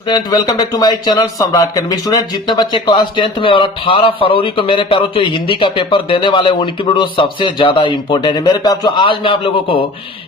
Student welcome back to my channel Samrat academy. Student जितने बच्चे class 10th में और 18 फरवरी को मेरे प्यारों जो हिंदी का पेपर देने वाले उनकी वीडियो सबसे ज्यादा इंपॉर्टेंट है। मेरे प्यारों जो आज मैं आप लोगों को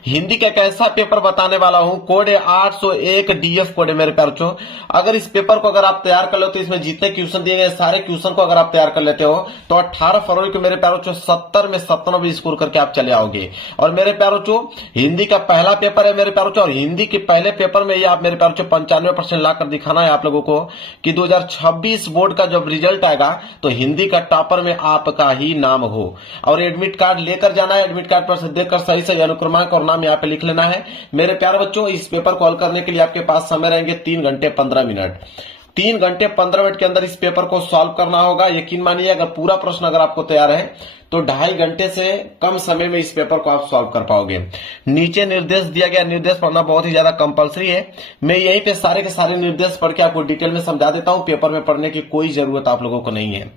हिंदी का एक ऐसा पेपर बताने वाला हूं, कोड है 801 डीएफ कोड है। मेरे प्यारों जो अगर इस पेपर को अगर आप तैयार कर लो तो इसमें जितने क्वेश्चन दिए गए सारे क्वेश्चन को अगर आप तैयार कर लेते हो तो 18 फरवरी को मेरे प्यारों जो 70 में 97 स्कोर करके आप चले आओगे। और मेरे प्यारों जो हिंदी का पहला पेपर है मेरे प्यारों जो, और हिंदी के पहले पेपर में ये आप मेरे प्यारों जो 95% लाकर दिखाना है आप लोगों को कि 2026 बोर्ड का जब रिजल्ट आएगा तो हिंदी का टॉपर में आपका ही नाम हो। और एडमिट कार्ड लेकर जाना है, एडमिट कार्ड पर से देखकर सही सही अनुक्रमांक और नाम यहाँ पे लिख लेना है। मेरे प्यारे बच्चों, इस पेपर को हल करने के लिए आपके पास समय रहेंगे 3 घंटे 15 मिनट। 3 घंटे 15 मिनट के अंदर इस पेपर को सॉल्व करना होगा। यकीन मानिए अगर पूरा प्रश्न अगर आपको तैयार है तो 2.5 घंटे से कम समय में इस पेपर को आप सॉल्व कर पाओगे। नीचे निर्देश दिया गया, निर्देश पढ़ना बहुत ही ज्यादा कंपलसरी है। मैं यहीं पे सारे के सारे निर्देश पढ़ के आपको डिटेल में समझा देता हूं, पेपर में पढ़ने की कोई जरूरत आप लोगों को नहीं है।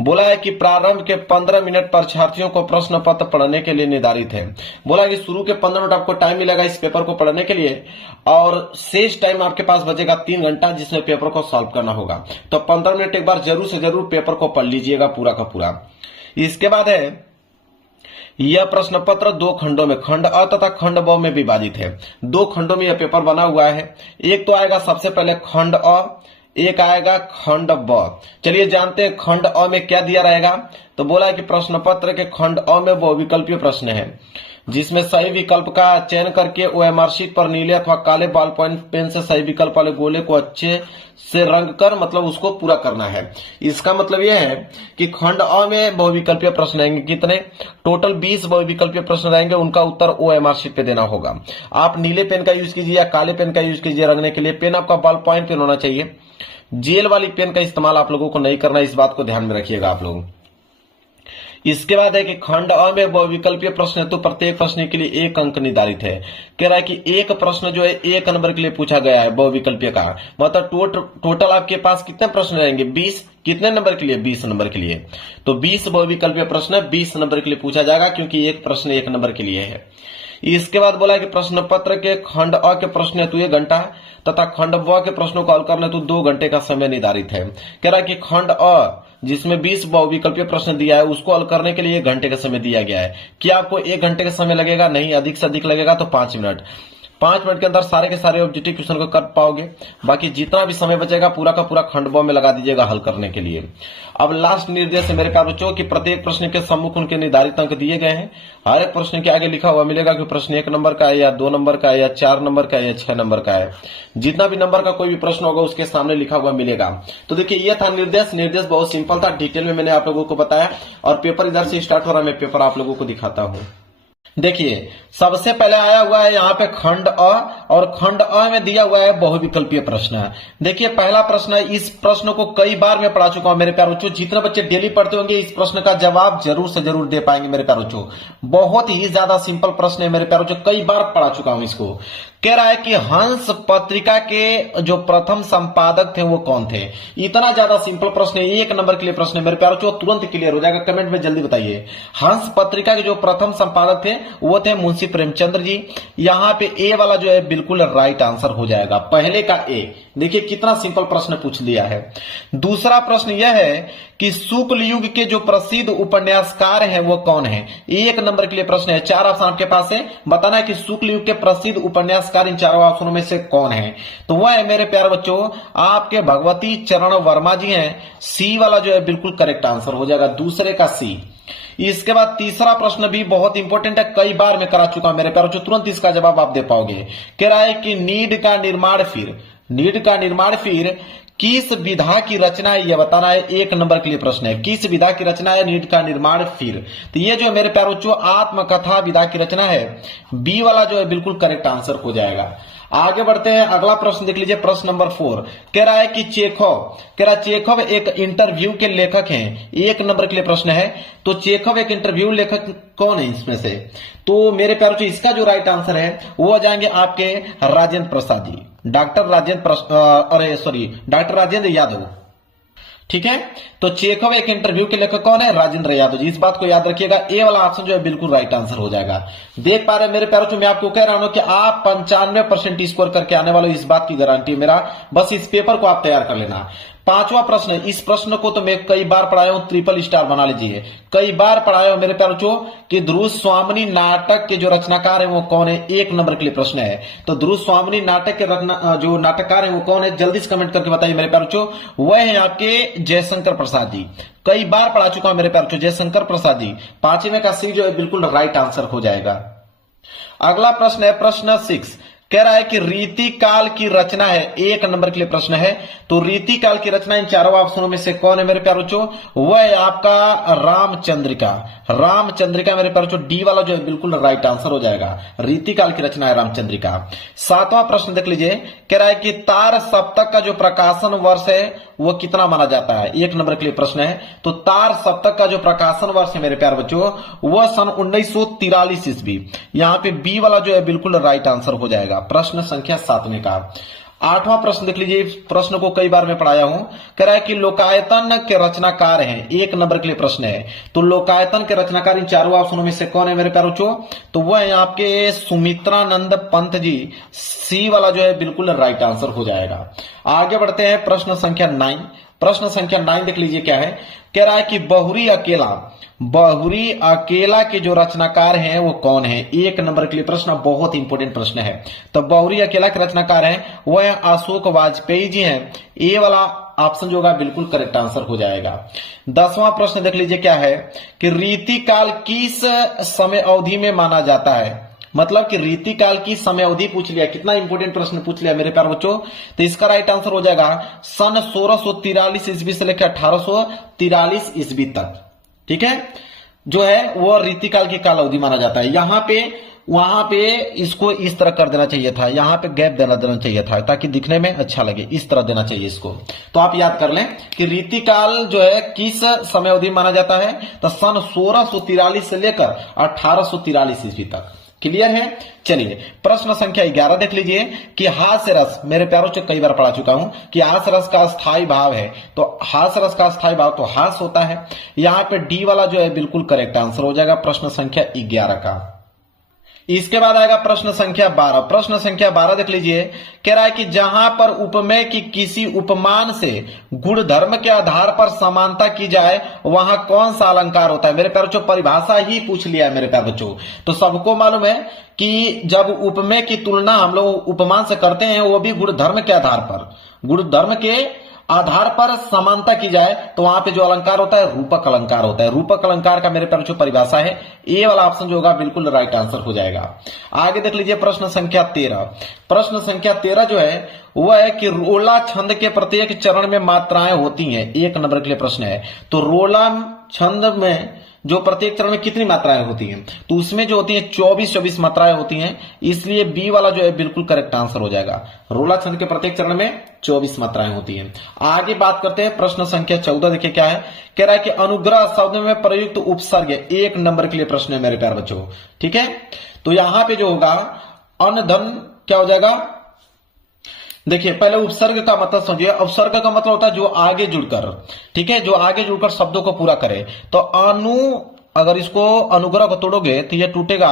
बोला है कि प्रारंभ के 15 मिनट परीक्षार्थियों को प्रश्न पत्र पढ़ने के लिए निर्धारित है। बोला कि शुरू के 15 मिनट आपको टाइम मिलेगा इस पेपर को पढ़ने के लिए और शेष टाइम आपके पास बचेगा 3 घंटा जिसमें पेपर को सॉल्व करना होगा। तो 15 मिनट एक बार जरूर से जरूर पेपर को पढ़ लीजिएगा पूरा का पूरा। इसके बाद है यह प्रश्न पत्र 2 खंडों में, खंड अ तथा खंड ब में विभाजित है। 2 खंडों में यह पेपर बना हुआ है। एक तो आएगा सबसे पहले खंड अ, एक आएगा खंड ब। चलिए जानते हैं खंड अ में क्या दिया रहेगा। तो बोला है कि प्रश्न पत्र के खंड अ में बहुविकल्पीय प्रश्न है जिसमें सही विकल्प का चयन करके ओएमआर शीट पर नीले अथवा काले बॉल पॉइंट पेन से सही विकल्प वाले गोले को अच्छे से रंग कर मतलब उसको पूरा करना है। इसका मतलब यह है कि खंड अ में बहुविकल्पीय प्रश्न रहेंगे। कितने? टोटल 20 बहुविकल्पीय प्रश्न रहेंगे। उनका उत्तर ओएमआर शीट पे देना होगा। आप नीले पेन का यूज कीजिए या काले पेन का यूज कीजिए रंगने के लिए। पेन आपका बॉल पॉइंट पेन होना चाहिए। जेल वाली पेन का इस्तेमाल आप लोगों को नहीं करना, इस बात को ध्यान में रखिएगा आप लोग। इसके बाद है कि खंड अ में बहुविकल्पीय प्रश्न है तो प्रत्येक प्रश्न के लिए 1 अंक निर्धारित है। कह रहा है कि एक प्रश्न जो है 1 नंबर के लिए पूछा गया है बहुविकल्पीय का, मतलब टोटल आपके पास कितने प्रश्न रहेंगे? 20। कितने नंबर के लिए? 20 नंबर के लिए। तो 20 बहुविकल्पीय प्रश्न 20 नंबर के लिए पूछा जाएगा क्योंकि एक प्रश्न 1 नंबर के लिए है। इसके बाद बोला कि प्रश्न पत्र के खंड अ के प्रश्न हेतु 1 घंटा तथा खंड ब के प्रश्नों को हल करने हेतु 2 घंटे का समय निर्धारित है। कह रहा है कि खंड अ जिसमें 20 बहुविकल्पीय प्रश्न दिया है उसको हल करने के लिए 1 घंटे का समय दिया गया है। क्या आपको 1 घंटे का समय लगेगा? नहीं, अधिक से अधिक लगेगा तो 5 मिनट। 5 मिनट के अंदर सारे के सारे ऑब्जेक्टिव क्वेश्चन को कर पाओगे। बाकी जितना भी समय बचेगा पूरा का पूरा खंड ब में लगा दीजिएगा हल करने के लिए। अब लास्ट निर्देश है मेरे प्यारे बच्चों कि प्रत्येक प्रश्न के सम्मुख उनके निर्धारित अंक दिए गए हैं। हर एक प्रश्न के आगे लिखा हुआ मिलेगा कि प्रश्न 1 नंबर का है या 2 नंबर का है या 4 नंबर का है या 6 नंबर का है। जितना भी नंबर का कोई भी प्रश्न होगा उसके सामने लिखा हुआ मिलेगा। तो देखिए ये था निर्देश। निर्देश बहुत सिंपल था, डिटेल में मैंने आप लोगों को बताया और पेपर इधर से स्टार्ट हो रहा है। मैं पेपर आप लोगों को दिखाता हूँ। देखिए सबसे पहले आया हुआ है यहाँ पे खंड अ और खंड अ में दिया हुआ है बहुविकल्पीय प्रश्न। देखिए पहला प्रश्न है, इस प्रश्न को कई बार मैं पढ़ा चुका हूं मेरे प्यारे बच्चों। जितने बच्चे डेली पढ़ते होंगे इस प्रश्न का जवाब जरूर से जरूर दे पाएंगे मेरे प्यारे बच्चों। बहुत ही ज्यादा सिंपल प्रश्न है मेरे प्यारे बच्चों, कई बार पढ़ा चुका हूं इसको। कह रहा है कि हंस पत्रिका के जो प्रथम संपादक थे वो कौन थे? इतना ज्यादा सिंपल प्रश्न है, 1 नंबर के लिए प्रश्न है मेरे प्यारे बच्चों, तुरंत क्लियर हो जाएगा। कमेंट में जल्दी बताइए। हंस पत्रिका के जो प्रथम संपादक थे वो थे मुंशी प्रेमचंद्र जी। यहां पे ए वाला जो है बिल्कुल राइट आंसर हो जाएगा, पहले का ए। देखिए कितना सिंपल प्रश्न पूछ लिया है। दूसरा प्रश्न यह है कि शुक्ल युग के जो प्रसिद्ध उपन्यासकार हैं वो कौन है? 1 नंबर के लिए प्रश्न है। 4 ऑप्शन आपके पास है, बताना है कि शुक्ल युग के प्रसिद्ध उपन्यासकार इन 4 ऑप्शनों में से कौन है। तो वह है मेरे प्यारे बच्चों आपके भगवती चरण वर्मा जी हैं। सी वाला जो है बिल्कुल करेक्ट आंसर हो जाएगा, दूसरे का सी। इसके बाद तीसरा प्रश्न भी बहुत इंपॉर्टेंट है, कई बार मैं करा चुका हूं मेरे प्यारे बच्चों, तुरंत इसका जवाब आप दे पाओगे। कह रहा है कि नीड का निर्माण फिर किस विधा की रचना है यह बताना है। 1 नंबर के लिए प्रश्न है, किस विधा की रचना है नीड का निर्माण फिर। तो ये जो मेरे प्यारे बच्चों आत्मकथा विधा की रचना है। बी वाला जो है बिल्कुल करेक्ट आंसर हो जाएगा। आगे बढ़ते हैं, अगला प्रश्न देख लीजिए, प्रश्न नंबर 4। कह रहा है कि चेखव एक इंटरव्यू के लेखक हैं। 1 नंबर के लिए प्रश्न है। तो चेखव एक इंटरव्यू लेखक कौन है इसमें से? तो मेरे प्यारे बच्चों इसका जो राइट आंसर है वो आ जाएंगे आपके राजेंद्र प्रसाद जी, डॉक्टर राजेंद्र यादव। ठीक है। तो चेखव एक इंटरव्यू के लेखक कौन है? राजेंद्र यादव जी। इस बात को याद रखिएगा, ए वाला ऑप्शन जो है बिल्कुल राइट आंसर हो जाएगा। देख पा रहे मेरे प्यारों, मैं आपको कह रहा हूं कि आप 95% स्कोर करके आने वाले, इस बात की गारंटी है मेरा। बस इस पेपर को आप तैयार कर लेना। पांचवा प्रश्न है, इस प्रश्न को तो मैं कई बार पढ़ाया हूं, ट्रिपल स्टार बना लीजिए। कई बार पढ़ाया हूं मेरे प्यारों कि ध्रुव स्वामिनी नाटक के जो रचनाकार है वो कौन है? 1 नंबर के लिए प्रश्न है। तो ध्रुव स्वामिनी नाटक के जो नाटककार है वो कौन है? जल्दी से कमेंट करके बताइए मेरे प्यारों। वह है आपके जयशंकर प्रसाद जी। कई बार पढ़ा चुका हूं मेरे प्यारों, जयशंकर प्रसाद जी। पांचवें का सी जो है बिल्कुल राइट आंसर हो जाएगा। अगला प्रश्न है प्रश्न 6, कह रहा है कि रीति काल की रचना है। 1 नंबर के लिए प्रश्न है। तो रीति काल की रचना इन चारों ऑप्शनों में से कौन है मेरे प्यारों? वह है आपका रामचंद्रिका। रामचंद्रिका मेरे प्यारों, डी वाला जो है बिल्कुल राइट आंसर हो जाएगा। रीति काल की रचना है रामचंद्रिका। 7वां प्रश्न देख लीजिए, कह रहा है कि तार सप्तक का जो प्रकाशन वर्ष है वो कितना माना जाता है? 1 नंबर के लिए प्रश्न है। तो तार सप्तक का जो प्रकाशन वर्ष है मेरे प्यारे बच्चों, वह सन 1943 ईस्वी। यहां पे बी वाला जो है बिल्कुल राइट आंसर हो जाएगा। प्रश्न संख्या 7वें का 8वां प्रश्न देख लीजिए। प्रश्न को कई बार मैं पढ़ाया हूं। कह रहा है कि लोकायतन के रचनाकार हैं। 1 नंबर के लिए प्रश्न है। तो लोकायतन के रचनाकार इन चारों ऑप्शनों में से कौन है मेरे प्यारों? तो वह है आपके सुमित्रानंद पंत जी। सी वाला जो है बिल्कुल राइट आंसर हो जाएगा। आगे बढ़ते हैं प्रश्न संख्या 9। प्रश्न संख्या 9 देख लीजिए क्या है। कह रहा है कि बहुरी अकेला के जो रचनाकार हैं वो कौन है? 1 नंबर के लिए प्रश्न, बहुत इंपॉर्टेंट प्रश्न है। तो बहुरी अकेला के रचनाकार हैं वह अशोक वाजपेयी जी हैं। ए वाला ऑप्शन जो होगा बिल्कुल करेक्ट आंसर हो जाएगा। 10वां प्रश्न देख लीजिए क्या है कि रीति काल किस समय अवधि में माना जाता है? मतलब कि रीति काल की समय अवधि पूछ लिया। कितना इंपॉर्टेंट प्रश्न पूछ लिया मेरे प्यारे बच्चों। तो इसका राइट आंसर हो जाएगा सन 1643 ईस्वी से लेकर 1843 ईस्वी तक। ठीक है, जो है वो रीति काल की काल अवधि माना जाता है। वहां पे इसको इस तरह कर देना चाहिए था, यहां पे गैप देना चाहिए था ताकि दिखने में अच्छा लगे। इस तरह देना चाहिए इसको। तो आप याद कर लें कि रीति काल जो है किस समय अवधि माना जाता है? तो सन 1643 से लेकर 1843 ईस्वी तक। क्लियर है? चलिए प्रश्न संख्या 11 देख लीजिए कि हास्य रस, मेरे प्यारों से कई बार पढ़ा चुका हूं कि हास्य रस का स्थायी भाव है। तो हास्य रस का स्थायी भाव तो हास होता है। यहां पे डी वाला जो है बिल्कुल करेक्ट आंसर हो जाएगा प्रश्न संख्या 11 का। इसके बाद आएगा प्रश्न संख्या 12। प्रश्न संख्या 12 देख लीजिए, कह रहा है कि जहां पर उपमेय की किसी उपमान से गुण धर्म के आधार पर समानता की जाए वहां कौन सा अलंकार होता है? मेरे प्यारे बच्चों परिभाषा ही पूछ लिया है मेरे प्यारे बच्चों। तो सबको मालूम है कि जब उपमेय की तुलना हम लोग उपमान से करते हैं वो भी गुण धर्म के आधार पर, गुण धर्म के आधार पर समानता की जाए तो वहां पे जो अलंकार होता है रूपक अलंकार होता है। रूपक अलंकार का मेरे प्यारे परिभाषा है। ए वाला ऑप्शन जो होगा बिल्कुल राइट आंसर हो जाएगा। आगे देख लीजिए प्रश्न संख्या 13। प्रश्न संख्या 13 जो है वह है कि रोला छंद के प्रत्येक चरण में मात्राएं होती हैं। 1 नंबर के लिए प्रश्न है। तो रोला छंद में जो प्रत्येक चरण में कितनी मात्राएं होती हैं? तो उसमें जो होती हैं 24 मात्राएं होती हैं। इसलिए बी वाला जो है बिल्कुल करेक्ट आंसर हो जाएगा। रोला छंद के प्रत्येक चरण में 24 मात्राएं होती हैं। आगे बात करते हैं प्रश्न संख्या 14। देखिए क्या है, कह रहा है कि अनुग्रह शब्द में प्रयुक्त उपसर्ग। 1 नंबर के लिए प्रश्न है मेरे प्यारे बच्चों। ठीक है, तो यहां पे जो होगा अन्न धन क्या हो जाएगा? देखिए पहले उपसर्ग का मतलब समझिए। उपसर्ग का मतलब होता है जो आगे जुड़कर, ठीक है, जो आगे जुड़कर शब्दों को पूरा करे। तो अगर इसको अनुग्रह को तोड़ोगे तो ये टूटेगा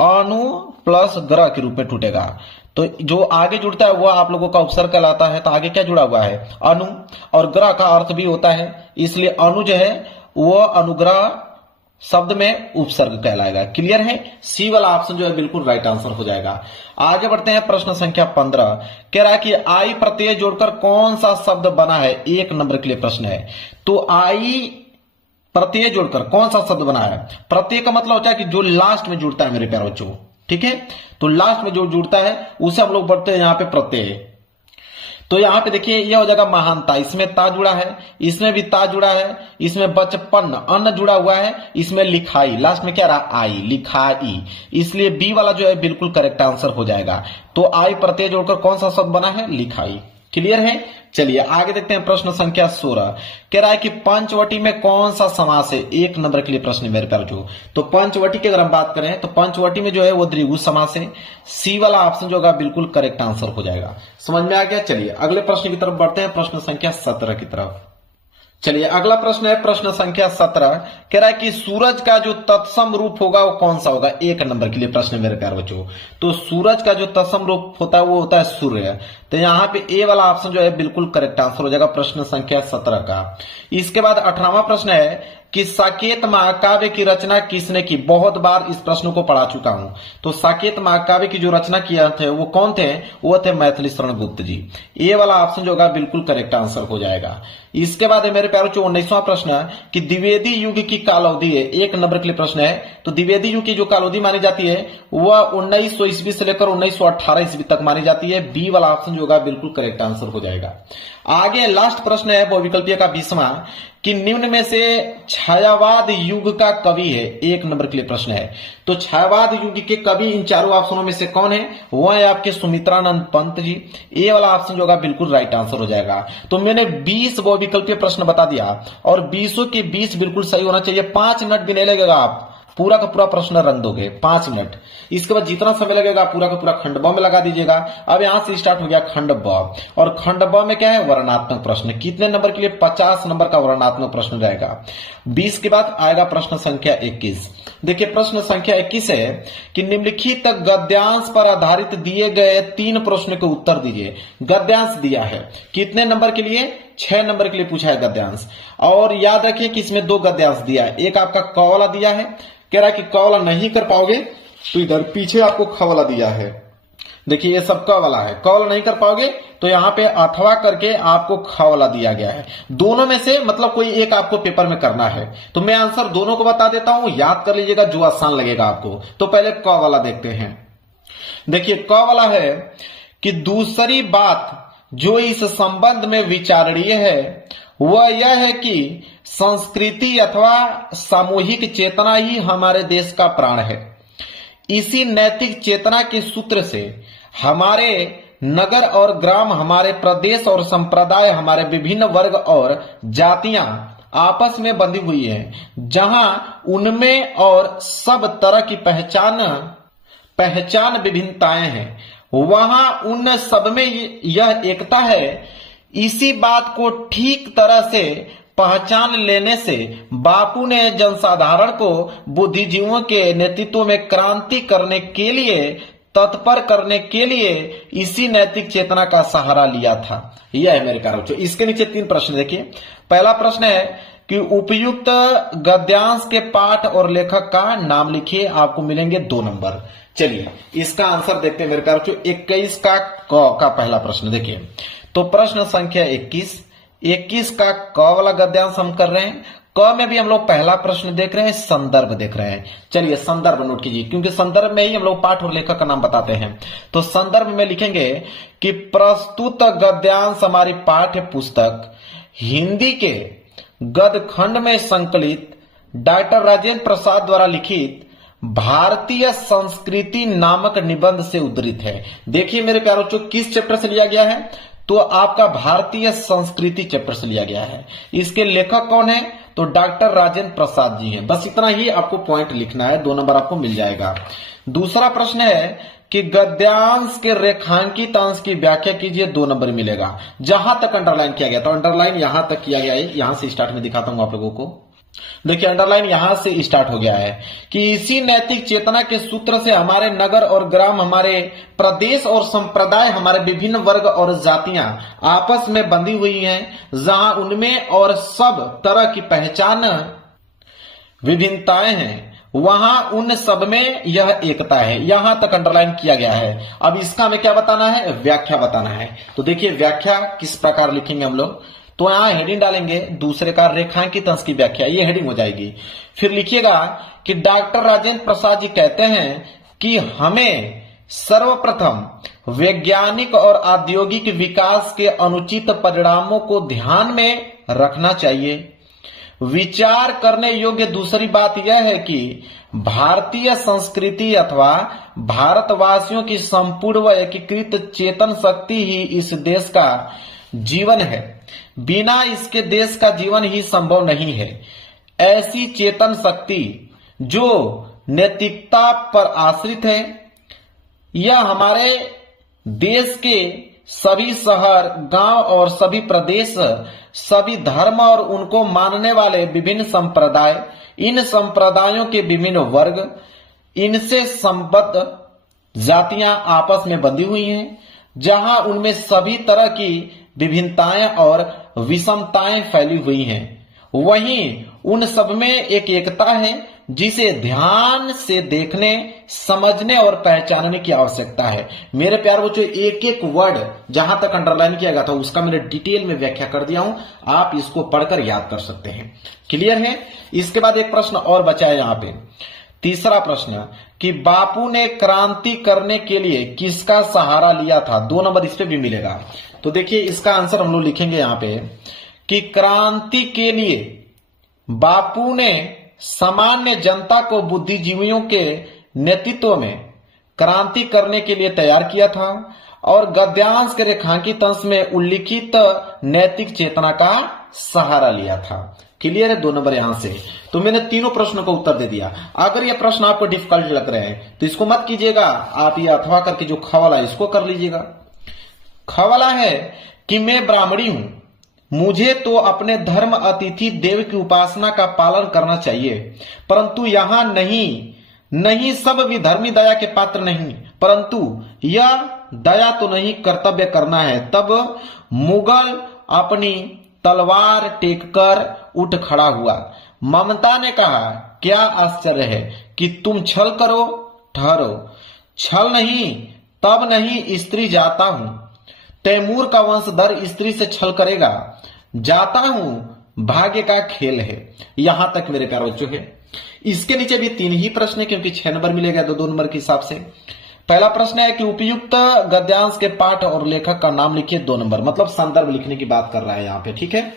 अनु प्लस ग्रह के रूप में टूटेगा। तो जो आगे जुड़ता है वह आप लोगों का उपसर्ग कहलाता है। तो आगे क्या जुड़ा हुआ है? अनु, और ग्रह का अर्थ भी होता है, इसलिए अनु जो है वो अनुग्रह शब्द में उपसर्ग कहलाएगा। क्लियर है? सी वाला ऑप्शन जो है बिल्कुल राइट आंसर हो जाएगा। आगे बढ़ते हैं प्रश्न संख्या 15। कह रहा है कि आई प्रत्यय जोड़कर कौन सा शब्द बना है? 1 नंबर के लिए प्रश्न है। तो आई प्रत्यय जोड़कर कौन सा शब्द बना है? प्रत्यय का मतलब होता है कि जो लास्ट में जुड़ता है मेरे प्यारे बच्चों। ठीक है, तो लास्ट में जो जुड़ता है उसे हम लोग बढ़ते हैं यहां पे प्रत्यय। तो यहां पे देखिए यह हो जाएगा महानता। इसमें ता जुड़ा है, इसमें भी ता जुड़ा है, इसमें बचपन अन्न जुड़ा हुआ है, इसमें लिखाई, लास्ट में क्या रहा? आई, लिखाई। इसलिए बी वाला जो है बिल्कुल करेक्ट आंसर हो जाएगा। तो आई प्रत्यय जोड़कर कौन सा शब्द बना है? लिखाई। क्लियर है? चलिए आगे देखते हैं प्रश्न संख्या 16। कह रहा है कि पंचवटी में कौन सा समास है? 1 नंबर के लिए प्रश्न है मेरे प्यारे जो। तो पंचवटी की अगर हम बात करें तो पंचवटी में जो है वो द्विगु समास है। सी वाला ऑप्शन जो होगा बिल्कुल करेक्ट आंसर हो जाएगा। समझ में आ गया? चलिए अगले प्रश्न की तरफ बढ़ते हैं, प्रश्न संख्या 17 की तरफ। चलिए अगला प्रश्न है प्रश्न संख्या 17। कह रहा है कि सूरज का जो तत्सम रूप होगा वो कौन सा होगा। 1 नंबर के लिए प्रश्न मेरे प्यारे बच्चों। तो सूरज का जो तत्सम रूप होता है वो होता है सूर्य। तो यहाँ पे ए वाला ऑप्शन जो है बिल्कुल करेक्ट आंसर हो जाएगा प्रश्न संख्या 17 का। इसके बाद 18वां प्रश्न है कि साकेत महाकाव्य की रचना किसने की। बहुत बार इस प्रश्न को पढ़ा चुका हूं। तो साकेत महाकाव्य की जो रचना किया थे वो कौन थे, वो थे मैथिली शरण गुप्त जी। ये वाला ऑप्शन जो होगा बिल्कुल करेक्ट आंसर हो जाएगा। इसके बाद है मेरे प्यारों 19वां प्रश्न कि द्विवेदी युग की कालावधि है। 1 नंबर के लिए प्रश्न है। तो द्विवेदी युग की जो कालावधि मानी जाती है वह 1900 ईस्वी से लेकर 1918 ईस्वी तक मानी जाती है। बी वाला ऑप्शन जो होगा बिल्कुल करेक्ट आंसर हो जाएगा। आगे लास्ट प्रश्न है बहुविकल्पीय का 20वां कि निम्न में से छायावाद युग का कवि है। 1 नंबर के लिए प्रश्न है। तो छायावाद युग के कवि इन चारों ऑप्शनों में से कौन है, वह है आपके सुमित्रानंद पंत जी। ए वाला ऑप्शन जो होगा बिल्कुल राइट आंसर हो जाएगा। तो मैंने 20 बहुविकल्पीय प्रश्न बता दिया और 20 के 20 बिल्कुल सही होना चाहिए। 5 मिनट भी नहीं लगेगा, आप पूरा का पूरा प्रश्न रन दोगे 5 मिनट। इसके बाद जितना समय लगेगा पूरा का पूरा खंड ब में लगा दीजिएगा। अब यहां से स्टार्ट हो गया खंड ब, और खंड ब में क्या है, वर्णनात्मक प्रश्न। कितने नंबर के लिए, 50 नंबर का वर्णनात्मक प्रश्न रहेगा। 20 के बाद आएगा प्रश्न संख्या 21। देखिए प्रश्न संख्या 21 है कि निम्नलिखित गद्यांश पर आधारित दिए गए 3 प्रश्न के उत्तर दीजिए। गद्यांश दिया है कितने नंबर के लिए, 6 नंबर के लिए पूछा है गद्यांश। और याद रखिए कि इसमें 2 गद्यांश दिया है। एक आपका क वाला दिया है, कह रहा है कि क वाला नहीं कर पाओगे तो इधर पीछे आपको ख वाला दिया है। देखिए ये सब क वाला है, क वाला नहीं कर पाओगे तो यहाँ पे अथवा करके आपको ख वाला दिया गया है। दोनों में से मतलब कोई एक आपको पेपर में करना है। तो मैं आंसर दोनों को बता देता हूं, याद कर लीजिएगा जो आसान लगेगा आपको। तो पहले क वाला देखते हैं। देखिए क वाला है कि दूसरी बात जो इस संबंध में विचारणीय है वह यह है कि संस्कृति अथवा सामूहिक चेतना ही हमारे देश का प्राण है। इसी नैतिक चेतना के सूत्र से हमारे नगर और ग्राम, हमारे प्रदेश और संप्रदाय, हमारे विभिन्न वर्ग और जातियां आपस में बंधी हुई हैं, जहां उनमें और सब तरह की पहचान विभिन्नताएं हैं, वहां उन सब में यह एकता है। इसी बात को ठीक तरह से पहचान लेने से बापू ने जनसाधारण को बुद्धिजीवियों के नेतृत्व में क्रांति करने के लिए, तत्पर करने के लिए इसी नैतिक चेतना का सहारा लिया था। यह है मेरे प्यारे बच्चों। इसके नीचे 3 प्रश्न देखिए। पहला प्रश्न है कि उपयुक्त गद्यांश के पाठ और लेखक का नाम लिखिए, आपको मिलेंगे 2 नंबर। चलिए इसका आंसर देखते हैं मेरे प्यारे बच्चों। 21 का क का पहला प्रश्न देखिए। तो प्रश्न संख्या 21 का क वाला गद्यांश हम कर रहे हैं। क में भी हम लोग पहला प्रश्न देख रहे हैं, संदर्भ देख रहे हैं। चलिए संदर्भ नोट कीजिए, क्योंकि संदर्भ में ही हम लोग पाठ और लेखक का नाम बताते हैं। तो संदर्भ में लिखेंगे कि प्रस्तुत गद्यांश हमारी पाठ्य पुस्तक हिंदी के गद्य खंड में संकलित डॉक्टर राजेंद्र प्रसाद द्वारा लिखित भारतीय संस्कृति नामक निबंध से उद्धृत है। देखिए मेरे प्यारे बच्चों, किस चैप्टर से लिया गया है, तो आपका भारतीय संस्कृति चैप्टर से लिया गया है। इसके लेखक कौन है, तो डॉक्टर राजेंद्र प्रसाद जी हैं। बस इतना ही आपको पॉइंट लिखना है, 2 नंबर आपको मिल जाएगा। दूसरा प्रश्न है कि गद्यांश के रेखांकित अंश की व्याख्या कीजिए, 2 नंबर मिलेगा। जहां तक अंडरलाइन किया गया, तो अंडरलाइन यहां तक किया गया है। यहां से स्टार्ट में दिखाता हूं आप लोगों को। देखिए अंडरलाइन यहां से स्टार्ट हो गया है कि इसी नैतिक चेतना के सूत्र से हमारे नगर और ग्राम, हमारे प्रदेश और संप्रदाय, हमारे विभिन्न वर्ग और जातियां आपस में बंधी हुई हैं, जहां उनमें और सब तरह की पहचान विभिन्नताएं हैं, वहां उन सब में यह एकता है। यहां तक अंडरलाइन किया गया है। अब इसका हमें क्या बताना है, व्याख्या बताना है। तो देखिए व्याख्या किस प्रकार लिखेंगे हम लोग, तो यहां हेडिंग डालेंगे दूसरे का रेखांकित अंश की व्याख्या, ये हेडिंग हो जाएगी। फिर लिखिएगा कि डॉक्टर राजेंद्र प्रसाद जी कहते हैं कि हमें सर्वप्रथम वैज्ञानिक और औद्योगिक विकास के अनुचित परिणामों को ध्यान में रखना चाहिए। विचार करने योग्य दूसरी बात यह है कि भारतीय संस्कृति अथवा भारतवासियों की संपूर्ण व एकीकृत चेतन शक्ति ही इस देश का जीवन है। बिना इसके देश का जीवन ही संभव नहीं है। ऐसी चेतन शक्ति जो नैतिकता पर आश्रित है, यह हमारे देश के सभी शहर, गांव और सभी प्रदेश, सभी धर्म और उनको मानने वाले विभिन्न संप्रदाय, इन संप्रदायों के विभिन्न वर्ग, इनसे संबद्ध जातियां आपस में बंधी हुई हैं, जहां उनमें सभी तरह की विभिन्नताएं और विषमताएं फैली हुई हैं। वहीं उन सब में एक एकता है जिसे ध्यान से देखने, समझने और पहचानने की आवश्यकता है। मेरे प्यार बच्चों, एक एक वर्ड जहां तक अंडरलाइन किया गया था उसका मैंने डिटेल में व्याख्या कर दिया हूं, आप इसको पढ़कर याद कर सकते हैं। क्लियर है? इसके बाद एक प्रश्न और बचा है यहां पे, तीसरा प्रश्न कि बापू ने क्रांति करने के लिए किसका सहारा लिया था। 2 नंबर इस पे भी मिलेगा। तो देखिए इसका आंसर हम लोग लिखेंगे यहां पे कि क्रांति के लिए बापू ने सामान्य जनता को बुद्धिजीवियों के नेतृत्व में क्रांति करने के लिए तैयार किया था और गद्यांश के रेखांकित अंश में उल्लिखित नैतिक चेतना का सहारा लिया था। क्लियर है? 2 नंबर यहां से। तो मैंने तीनों प्रश्नों का उत्तर दे दिया। अगर ये प्रश्न आपको डिफिकल्ट लग रहे हैं तो इसको मत कीजिएगा, आप ये अथवा करके जो ख वाला है इसको कर लीजिएगा। ख वाला है कि मैं ब्राह्मणी हूं, मुझे तो अपने धर्म अतिथि देव की उपासना का पालन करना चाहिए, परंतु यहां नहीं सब विधर्मी दया के पात्र नहीं, परंतु यह दया तो नहीं कर्तव्य करना है। तब मुगल अपनी तलवार टेककर उठ खड़ा हुआ। ममता ने कहा, क्या आश्चर्य है कि तुम छल करो, ठहरो, छल नहीं, तब नहीं स्त्री जाता हूं। तैमूर का वंशधर स्त्री से छल करेगा, जाता हूं, भाग्य का खेल है। यहां तक मेरे प्यारे बच्चों है। इसके नीचे भी 3 ही प्रश्न है क्योंकि 6 नंबर मिलेगा 2 नंबर के हिसाब से। पहला प्रश्न है कि उपयुक्त गद्यांश के पाठ और लेखक का नाम लिखिए। 2 नंबर मतलब संदर्भ लिखने की बात कर रहा है यहां पे। ठीक है,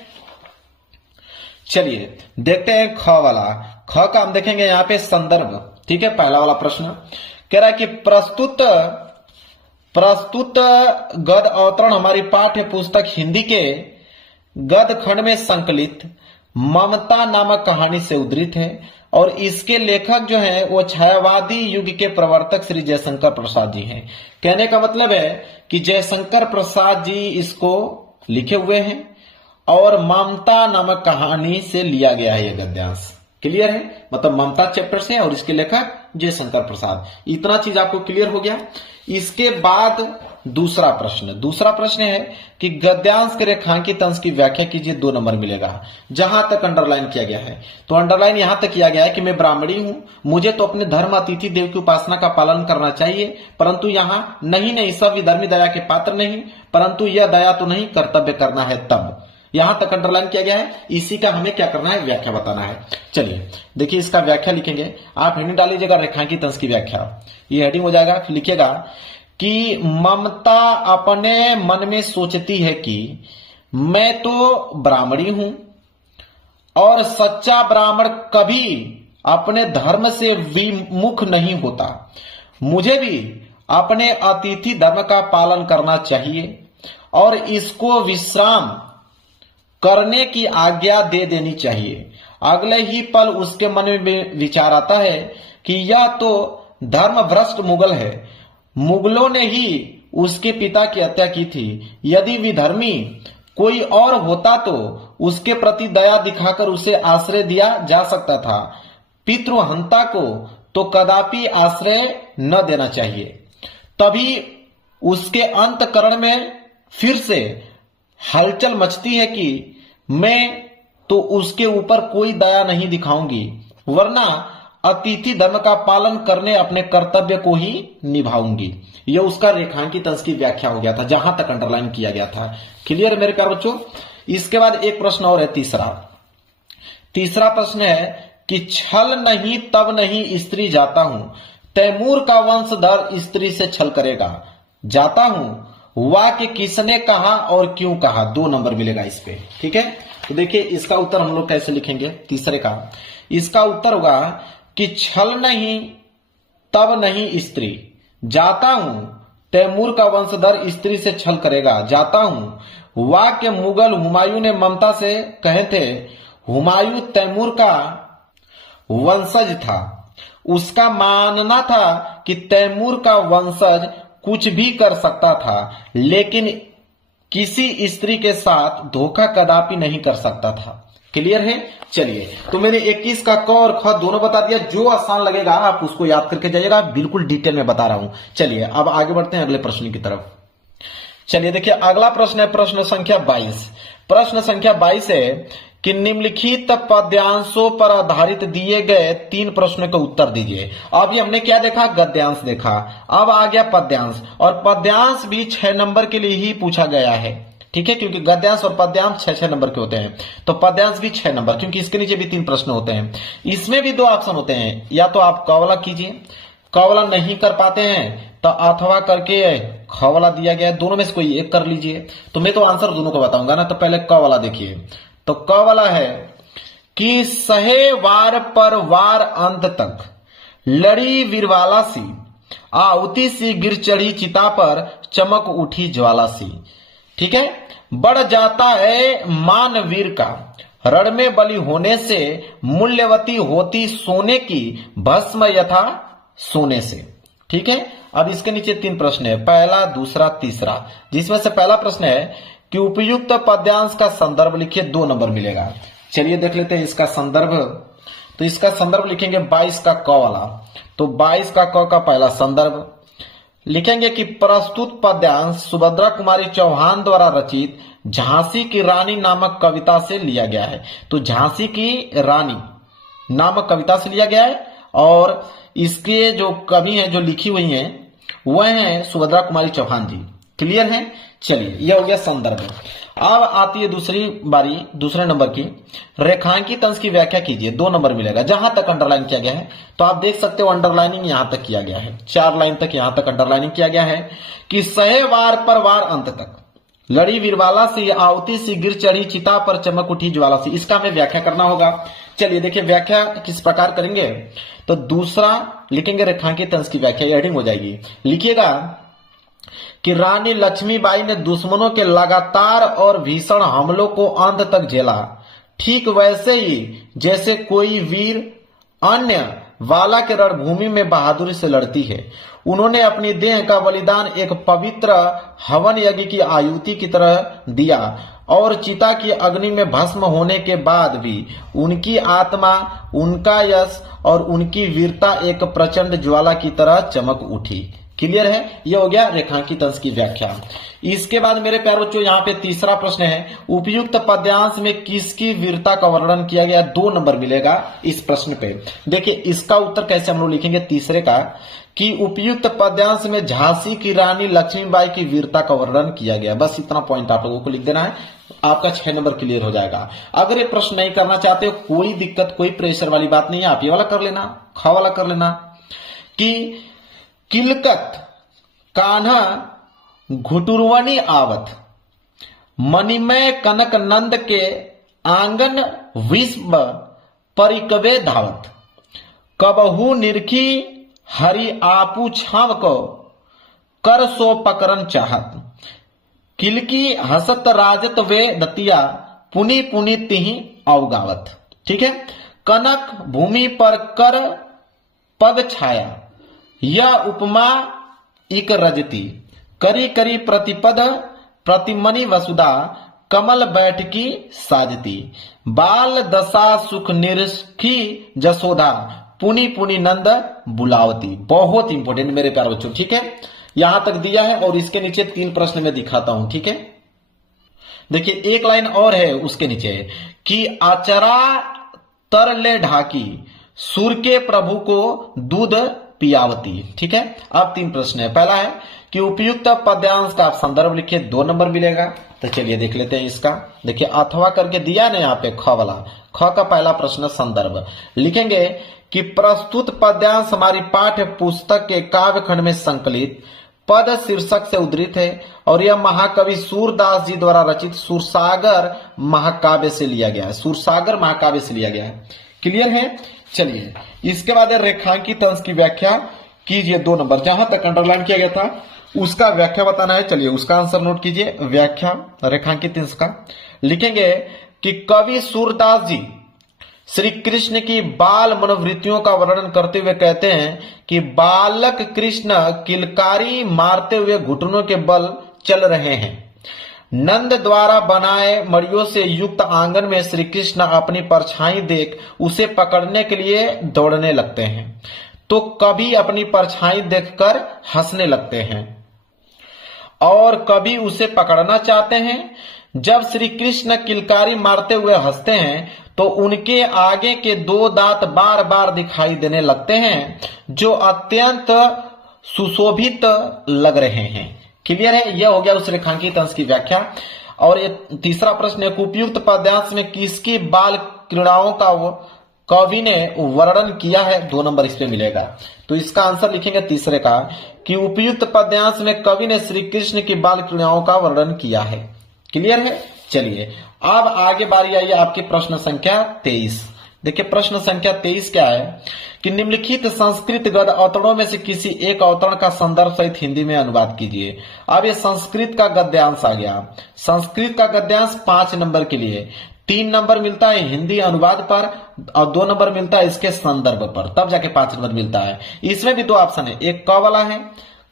चलिए देखते हैं ख वाला। ख का हम देखेंगे यहां पे संदर्भ। ठीक है, पहला वाला प्रश्न कह रहा है कि प्रस्तुत गद अवतरण हमारी पाठ्य पुस्तक हिंदी के गद खंड में संकलित ममता नामक कहानी से उद्धृत है और इसके लेखक जो हैं वो छायावादी युग के प्रवर्तक श्री जयशंकर प्रसाद जी हैं। कहने का मतलब है कि जयशंकर प्रसाद जी इसको लिखे हुए हैं और ममता नामक कहानी से लिया गया है यह गद्यांश। क्लियर है? मतलब ममता चैप्टर से और इसके लेखक जयशंकर प्रसाद। इतना चीज आपको क्लियर हो गया। इसके बाद दूसरा प्रश्न है कि गद्यांश के रेखांकित अंश की व्याख्या कीजिए। 2 नंबर मिलेगा। जहां तक अंडरलाइन किया गया है तो अंडरलाइन यहां तक किया गया है कि मैं ब्राह्मणी हूं, मुझे तो अपने धर्म अतिथि देव की उपासना का पालन करना चाहिए, परंतु यहां नहीं सब विधर्मी दया के पात्र नहीं, परंतु यह दया तो नहीं कर्तव्य करना है। तब यहां तक अंडरलाइन किया गया है। इसी का हमें क्या करना है, व्याख्या बताना है। चलिए देखिए इसका व्याख्या लिखेंगे। आप हेडिंग डाल लीजिएगा रेखांकित अंश की व्याख्या, ये हेडिंग हो जाएगा। फिर लिखिएगा कि ममता अपने मन में सोचती है कि मैं तो ब्राह्मणी हूं और सच्चा ब्राह्मण कभी अपने धर्म से विमुख नहीं होता, मुझे भी अपने अतिथि धर्म का पालन करना चाहिए और इसको विश्राम करने की आज्ञा दे देनी चाहिए। अगले ही पल उसके मन में विचार आता है कि यह तो धर्म भ्रष्ट मुगल है, मुगलों ने ही उसके पिता की हत्या की थी। यदि विधर्मी कोई और होता तो उसके प्रति दया दिखाकर उसे आश्रय दिया जा सकता था, पितृहंता को तो कदापि आश्रय न देना चाहिए। तभी उसके अंतकरण में फिर से हलचल मचती है कि मैं तो उसके ऊपर कोई दया नहीं दिखाऊंगी, वरना अतिथि धर्म का पालन करने अपने कर्तव्य को ही निभाऊंगी। यह उसका रेखांकित अंश की व्याख्या हो गया था, जहां तक अंडरलाइन किया गया था। क्लियर है मेरे प्यारे बच्चों? इसके बाद एक प्रश्न और है, तीसरा प्रश्न है कि छल नहीं तब नहीं स्त्री जाता हूं, तैमूर का वंशधर स्त्री से छल करेगा, जाता हूं, वाक्य किसने कहा और क्यों कहा। 2 नंबर मिलेगा इस पे। ठीक है, तो देखिए इसका उत्तर हम लोग कैसे लिखेंगे। तीसरे का इसका उत्तर होगा कि छल नहीं तब नहीं स्त्री, जाता हूं, तैमूर का वंशधर स्त्री से छल करेगा, जाता हूं। वाक्य मुगल हुमायूं ने ममता से कहे थे। हुमायूं तैमूर का वंशज था, उसका मानना था कि तैमूर का वंशज कुछ भी कर सकता था, लेकिन किसी स्त्री के साथ धोखा कदापि नहीं कर सकता था। क्लियर है? चलिए, तो मैंने 21 का क और ख दोनों बता दिया। जो आसान लगेगा आप उसको याद करके जाइएगा, बिल्कुल डिटेल में बता रहा हूं। चलिए अब आगे बढ़ते हैं अगले प्रश्न की तरफ। चलिए देखिए, अगला प्रश्न है प्रश्न संख्या 22। प्रश्न संख्या 22 है कि निम्नलिखित पद्यांशों पर आधारित दिए गए 3 प्रश्नों के उत्तर दीजिए। अभी हमने क्या देखा? गद्यांश देखा। अब आ गया पद्यांश, और पद्यांश भी 6 नंबर के लिए ही पूछा गया है। ठीक है, क्योंकि गद्यांश और पद्यांश 6-6 नंबर के होते हैं, तो पद्यांश भी 6 नंबर, क्योंकि इसके नीचे भी 3 प्रश्न होते हैं। इसमें भी 2 ऑप्शन होते हैं, या तो आप क वाला कीजिए, क वाला नहीं कर पाते हैं तो अथवा करके ख वाला दिया गया है, दोनों में से कोई एक कर लीजिए। तो मैं तो आंसर दोनों को बताऊंगा ना, तो पहले क वाला देखिए। तो क वाला है कि सहे वार पर वार अंत तक लड़ी वीरवाला सी, आहुति सी गिर चढ़ी चिता पर चमक उठी ज्वाला सी। ठीक है, बढ़ जाता है मान वीर का, रण में बलि होने से मूल्यवती होती सोने की भस्म यथा सोने से। ठीक है, अब इसके नीचे 3 प्रश्न है, पहला, दूसरा, तीसरा, जिसमें से पहला प्रश्न है कि उपयुक्त पद्यांश का संदर्भ लिखिए, 2 नंबर मिलेगा। चलिए देख लेते हैं इसका संदर्भ। तो इसका संदर्भ लिखेंगे 22 का क वाला। तो 22 का क का पहला संदर्भ लिखेंगे कि प्रस्तुत पद्यांश सुभद्रा कुमारी चौहान द्वारा रचित झांसी की रानी नामक कविता से लिया गया है। तो झांसी की रानी नामक कविता से लिया गया है, और इसके जो कवि हैं, जो लिखी हुई हैं, वह हैं सुभद्रा कुमारी चौहान जी। क्लियर है? चलिए, यह हो गया संदर्भ। अब आती है दूसरी बारी, दूसरे नंबर की, रेखांकित अंश की व्याख्या कीजिए, 2 नंबर मिलेगा। जहां तक अंडरलाइन किया गया है, तो आप देख सकते हो अंडरलाइनिंग यहां तक किया गया है, 4 लाइन तक यहां तक अंडरलाइनिंग किया गया है कि सहे वार पर वार अंत तक लड़ी वीरवाला सी, आहुति सी गिर चढ़ी चिता पर चमक उठी ज्वाला सी। इसका हमें व्याख्या करना होगा। चलिए देखिए व्याख्या किस प्रकार करेंगे। तो दूसरा लिखेंगे रेखांकित अंश की व्याख्या, हेडिंग हो जाएगी। लिखिएगा कि रानी लक्ष्मीबाई ने दुश्मनों के लगातार और भीषण हमलों को अंत तक झेला, ठीक वैसे ही जैसे कोई वीर अन्य वाला के रणभूमि में बहादुरी से लड़ती है। उन्होंने अपनी देह का बलिदान एक पवित्र हवन यज्ञ की आहुति की तरह दिया, और चिता की अग्नि में भस्म होने के बाद भी उनकी आत्मा, उनका यश और उनकी वीरता एक प्रचंड ज्वाला की तरह चमक उठी। क्लियर है? यह हो गया रेखांकित अंश की व्याख्या। इसके बाद मेरे प्यारे बच्चों, यहाँ पे तीसरा प्रश्न है, उपयुक्त पद्यांश में किसकी वीरता का वर्णन किया गया? 2 नंबर मिलेगा इस प्रश्न पे। देखिए इसका उत्तर कैसे हम लोग लिखेंगे, तीसरे का, कि उपयुक्त पद्यांश में झांसी की रानी लक्ष्मीबाई की वीरता का वर्णन किया गया। बस इतना पॉइंट आप लोगों को लिख देना है, आपका 6 नंबर क्लियर हो जाएगा। अगर ये प्रश्न नहीं करना चाहते हो, कोई दिक्कत, कोई प्रेशर वाली बात नहीं है, आप ये वाला कर लेना, ख वाला कर लेना कि किलकत कान्हा घुटुरवनी आवत, मणिमय कनक नंद के आंगन विश्व परिकवे धावत, कबहू निरखी हरि आपू छाव को कर सो पकरन चाहत, किलकी हसत राजत वे दतिया पुनि पुनि तिहि अवगावत। ठीक है, कनक भूमि पर कर पग छाया, यह उपमा इक रजती, करी करी प्रतिपद प्रतिमणि वसुधा, कमल बैठकी साजती, बाल दशा सुख निरखी जसोधा, पुनि पुनि नंद बुलावती। बहुत इंपॉर्टेंट मेरे प्यारे बच्चों। ठीक है, यहां तक दिया है, और इसके नीचे 3 प्रश्न में दिखाता हूं। ठीक है, देखिए एक लाइन और है उसके नीचे कि आचरा तर ले ढाकी, सूर के प्रभु को दूध पियावती। ठीक है, अब 3 प्रश्न है। पहला है कि उपयुक्त पद्यांश का आप संदर्भ लिखिए, 2 नंबर मिलेगा। तो चलिए देख लेते हैं इसका। देखिए अथवा करके दिया ना यहाँ पे ख वाला, ख का पहला प्रश्न संदर्भ लिखेंगे कि प्रस्तुत पद्यांश हमारी पाठ्य पुस्तक के काव्य खंड में संकलित पद शीर्षक से उद्धृत है, और यह महाकवि सूरदास जी द्वारा रचित सूरसागर महाकाव्य से लिया गया है। सूरसागर महाकाव्य से लिया गया है। क्लियर है? चलिए इसके बाद रेखांकित अंश की व्याख्या कीजिए, 2 नंबर। जहां तक अंडरलाइन किया गया था उसका व्याख्या बताना है। चलिए उसका आंसर नोट कीजिए। व्याख्या रेखांकित अंश का लिखेंगे कि कवि सूरदास जी श्री कृष्ण की बाल मनोवृत्तियों का वर्णन करते हुए कहते हैं कि बालक कृष्ण किलकारी मारते हुए घुटनों के बल चल रहे हैं। नंद द्वारा बनाए मड़ियों से युक्त आंगन में श्री कृष्ण अपनी परछाई देख उसे पकड़ने के लिए दौड़ने लगते हैं, तो कभी अपनी परछाई देखकर हंसने लगते हैं और कभी उसे पकड़ना चाहते हैं। जब श्री कृष्ण किलकारी मारते हुए हंसते हैं तो उनके आगे के दो दांत बार बार दिखाई देने लगते हैं, जो अत्यंत सुशोभित लग रहे हैं। क्लियर है? यह हो गया उस रेखांकित अंश की व्याख्या। और ये तीसरा प्रश्न है, उपयुक्त पद्यांश में किसकी बाल क्रीड़ाओं का कवि ने वर्णन किया है? 2 नंबर इस पे मिलेगा। तो इसका आंसर लिखेंगे तीसरे का कि उपयुक्त पद्यांश में कवि ने श्री कृष्ण की बाल क्रीड़ाओं का वर्णन किया है। क्लियर है? चलिए अब आगे बारी आई आपकी प्रश्न संख्या 23। देखिए प्रश्न संख्या 23 क्या है कि निम्नलिखित संस्कृत गद्य अवतरणों में से किसी एक अवतरण का संदर्भ सहित हिंदी में अनुवाद कीजिए। अब ये संस्कृत का गद्यांश आ गया। संस्कृत का गद्यांश 5 नंबर के लिए, 3 नंबर मिलता है हिंदी अनुवाद पर और 2 नंबर मिलता है इसके संदर्भ पर, तब जाके 5 नंबर मिलता है। इसमें भी 2 ऑप्शन है, एक क वाला है,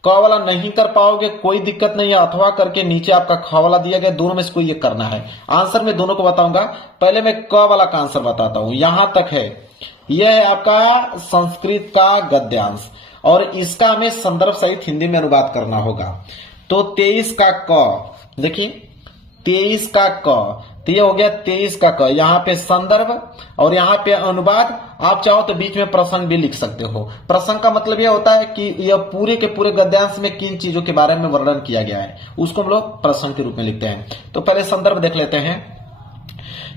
क वाला नहीं कर पाओगे कोई दिक्कत नहीं है, अथवा करके नीचे आपका ख वाला दिया गया, दोनों में से कोई एक करना है। आंसर में दोनों को बताऊंगा, पहले मैं क वाला का आंसर बताता हूं। यहां तक है, यह है आपका संस्कृत का गद्यांश और इसका हमें संदर्भ सहित हिंदी में अनुवाद करना होगा। तो 23 का क, देखिए 23 का क, तो ये हो गया 23 का क। यहाँ पे संदर्भ और यहाँ पे अनुवाद। आप चाहो तो बीच में प्रसंग भी लिख सकते हो। प्रसंग का मतलब यह होता है कि यह पूरे के पूरे गद्यांश में किन चीजों के बारे में वर्णन किया गया है, उसको हम लोग प्रसंग के रूप में लिखते हैं। तो पहले संदर्भ देख लेते हैं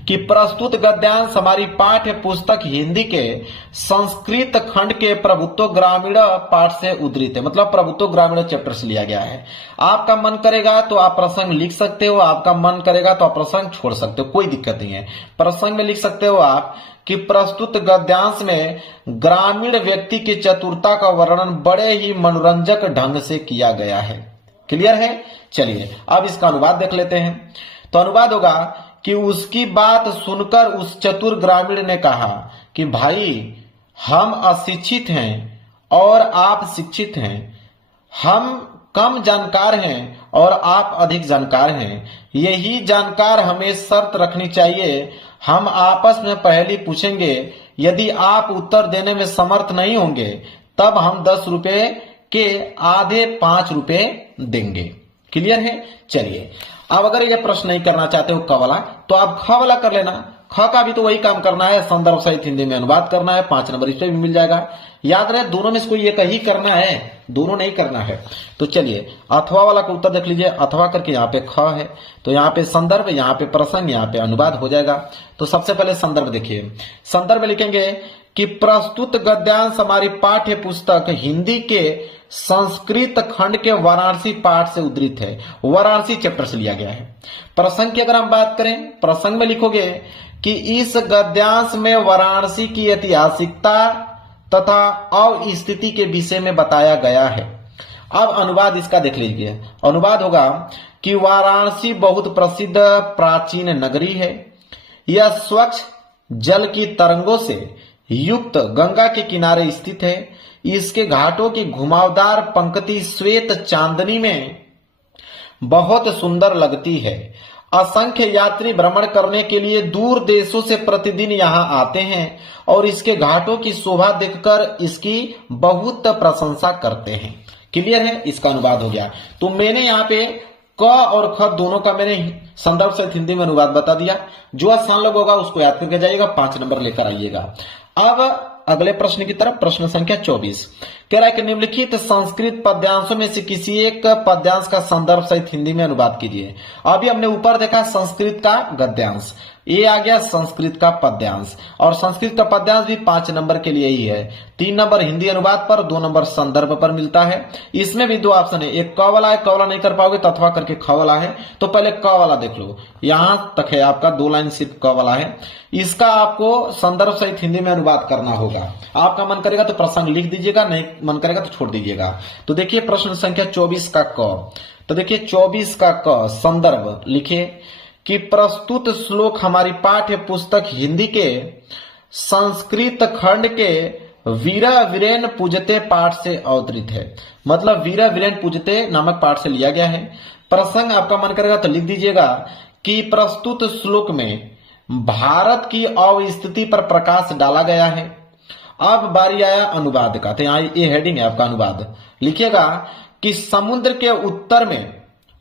कि प्रस्तुत गद्यांश हमारी पाठ्य पुस्तक हिंदी के संस्कृत खंड के प्रभुत्व ग्रामीण पाठ से उद्धृत है, मतलब प्रभुत्व ग्रामीण चैप्टर से लिया गया है। आपका मन करेगा तो आप प्रसंग लिख सकते हो, आपका मन करेगा तो आप प्रसंग छोड़ सकते हो, कोई दिक्कत नहीं है। प्रसंग में लिख सकते हो आप कि प्रस्तुत गद्यांश में ग्रामीण व्यक्ति की चतुरता का वर्णन बड़े ही मनोरंजक ढंग से किया गया है। क्लियर है? चलिए अब इसका अनुवाद देख लेते हैं। तो अनुवाद होगा कि उसकी बात सुनकर उस चतुर ग्रामीण ने कहा कि भाई हम अशिक्षित हैं और आप शिक्षित हैं, हम कम जानकार हैं और आप अधिक जानकार हैं। यही जानकार हमें शर्त रखनी चाहिए, हम आपस में पहेली पूछेंगे, यदि आप उत्तर देने में समर्थ नहीं होंगे तब हम 10 रुपए के आधे 5 रुपए देंगे। क्लियर है? चलिए अब अगर ये प्रश्न नहीं करना चाहते हो क वाला, तो आप ख वाला कर लेना। ख का भी तो वही काम करना है, संदर्भ सहित हिंदी में अनुवाद करना है, 5 नंबर इस पे भी मिल जाएगा। याद रहे दोनों में से कोई एक ही करना है, दोनों नहीं करना है। तो चलिए अथवा वाला का उत्तर देख लीजिए। अथवा करके यहाँ पे ख है, तो यहाँ पे संदर्भ, यहाँ पे प्रसंग, यहाँ पे अनुवाद हो जाएगा। तो सबसे पहले संदर्भ देखिए। संदर्भ में लिखेंगे कि प्रस्तुत गद्यांश हमारी पाठ्य पुस्तक हिंदी के संस्कृत खंड के वाराणसी पाठ से उद्धृत है, वाराणसी चैप्टर से लिया गया है। प्रसंग की अगर हम बात करें, प्रसंग में लिखोगे कि इस गद्यांश में वाराणसी की ऐतिहासिकता तथा अवस्थिति के विषय में बताया गया है। अब अनुवाद इसका देख लीजिए। अनुवाद होगा कि वाराणसी बहुत प्रसिद्ध प्राचीन नगरी है। यह स्वच्छ जल की तरंगों से युक्त गंगा के किनारे स्थित है। इसके घाटों की घुमावदार पंक्ति श्वेत चांदनी में बहुत सुंदर लगती है। असंख्य यात्री भ्रमण करने के लिए दूर देशों से प्रतिदिन यहाँ आते हैं और इसके घाटों की शोभा देखकर इसकी बहुत प्रशंसा करते हैं। क्लियर है? इसका अनुवाद हो गया। तो मैंने यहाँ पे क और ख दोनों का मैंने संदर्भ सहित हिंदी में अनुवाद बता दिया। जो आसान लोग होगा उसको याद करके जाइएगा, 5 नंबर लेकर आइएगा। अब अगले प्रश्न की तरफ, प्रश्न संख्या 24 कह रहा है कि निम्नलिखित संस्कृत पद्यांशों में से किसी एक पद्यांश का संदर्भ सहित हिंदी में अनुवाद कीजिए। अभी हमने ऊपर देखा संस्कृत का गद्यांश, ये आ गया संस्कृत का पद्यांश, और संस्कृत का पद्यांश भी 5 नंबर के लिए ही है। 3 नंबर हिंदी अनुवाद पर, 2 नंबर संदर्भ पर मिलता है। इसमें भी 2 ऑप्शन है, एक क वाला है, क वाला नहीं कर पाओगे तो अथवा करके ख वाला है। तो पहले क वाला देख लो, यहां तक है आपका 2 लाइन सिर्फ क वाला है। इसका आपको संदर्भ सहित हिंदी में अनुवाद करना होगा। आपका मन करेगा तो प्रसंग लिख दीजिएगा, नहीं मन करेगा तो छोड़ दीजिएगा। तो देखिए प्रश्न संख्या 24 का क, तो देखिए 24 का क संदर्भ लिखिए कि प्रस्तुत श्लोक हमारी पाठ्य पुस्तक हिंदी के संस्कृत खंड के वीरा वीरेन पूजते पाठ से अवतरित है। मतलब वीरा वीरेन पूजते नामक पाठ से लिया गया है। प्रसंग आपका मन करेगा तो लिख दीजिएगा कि प्रस्तुत श्लोक में भारत की अवस्थिति पर प्रकाश डाला गया है। अब बारी आया अनुवाद का, तो यहाँ ये हेडिंग है आपका अनुवाद। लिखिएगा कि समुद्र के उत्तर में